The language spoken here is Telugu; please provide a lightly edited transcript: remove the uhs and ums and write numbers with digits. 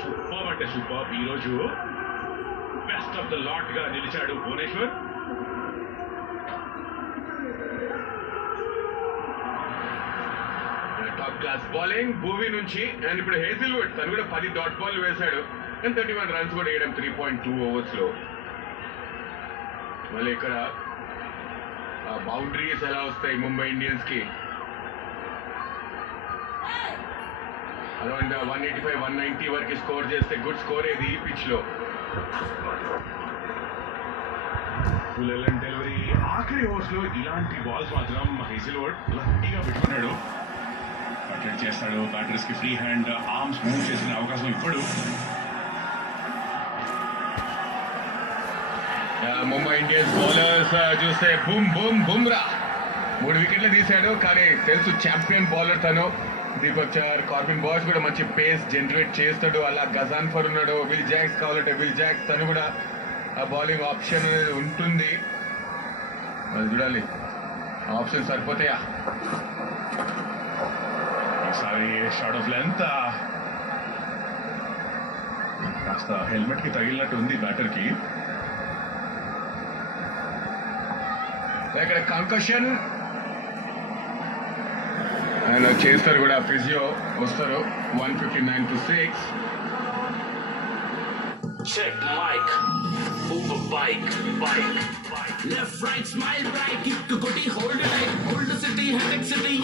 సూపర్ అంటే సూపర్. ఈరోజు బెస్ట్ ఆఫ్ ద లాట్ గా నిలిచాడు భువనేశ్వర్. టాప్ క్లాస్ బౌలింగ్ భూమి నుంచి. అండ్ ఇప్పుడు హేజిల్వుడ్ తను కూడా 10 డాట్ బాల్ వేశాడు అండ్ 31 రన్స్ కూడా వేయడం 3.2 ఓవర్స్ లో. మళ్ళీ ఇక్కడ బౌండరీస్ ఎలా వస్తాయి ముంబై ఇండియన్స్ కి. అరౌండ్ 185 190 వరకు స్కోర్ చేస్తే గుడ్ స్కోర్ ఏది ఈ పిచ్ లో. Full length delivery. ఆఖరి ఓవర్స్ లో ఇలాంటి బాల్స్ మాత్రం హేజిల్వుడ్ లక్కీగా పెట్టుకున్నాడు. అటెండ్ చేస్తాడు. బ్యాటర్స్ కి ఫ్రీ హ్యాండ్ ఆర్మ్స్ మూవ్ చేసిన అవకాశం ఇప్పుడు. ముంబై ఇండియన్స్ బౌలర్స్ చూస్తే బుమ్రా 3 వికెట్లు తీశాడు. కానీ తెలుసు ఛాంపియన్ బౌలర్ తను. దీపక్ చహర్, కార్బిన్ బాయ్స్ కూడా మంచి పేస్ జనరేట్ చేస్తాడు. అలా గజాన్ఫర్ ఉన్నాడు. విల్ జాక్స్ కావాలంటే విల్ జాక్స్ తను కూడా ఆ బౌలింగ్ ఆప్షన్ ఉంటుంది. అది చూడాలి ఆప్షన్ సరిపోతాయా. ఈసారి షార్ట్ ఆఫ్ లెంత్ కాస్త హెల్మెట్ కి తగిలినట్టు ఉంది బ్యాటర్ కి. ఇక్కడ కంకషన్ ఆయన చేస్తారు కూడా. ఫిజియో వస్తారు. 159 to 6. Check mic, Uber bike. Left right smile right, kick to goatee, hold it right, hold the city, headache city,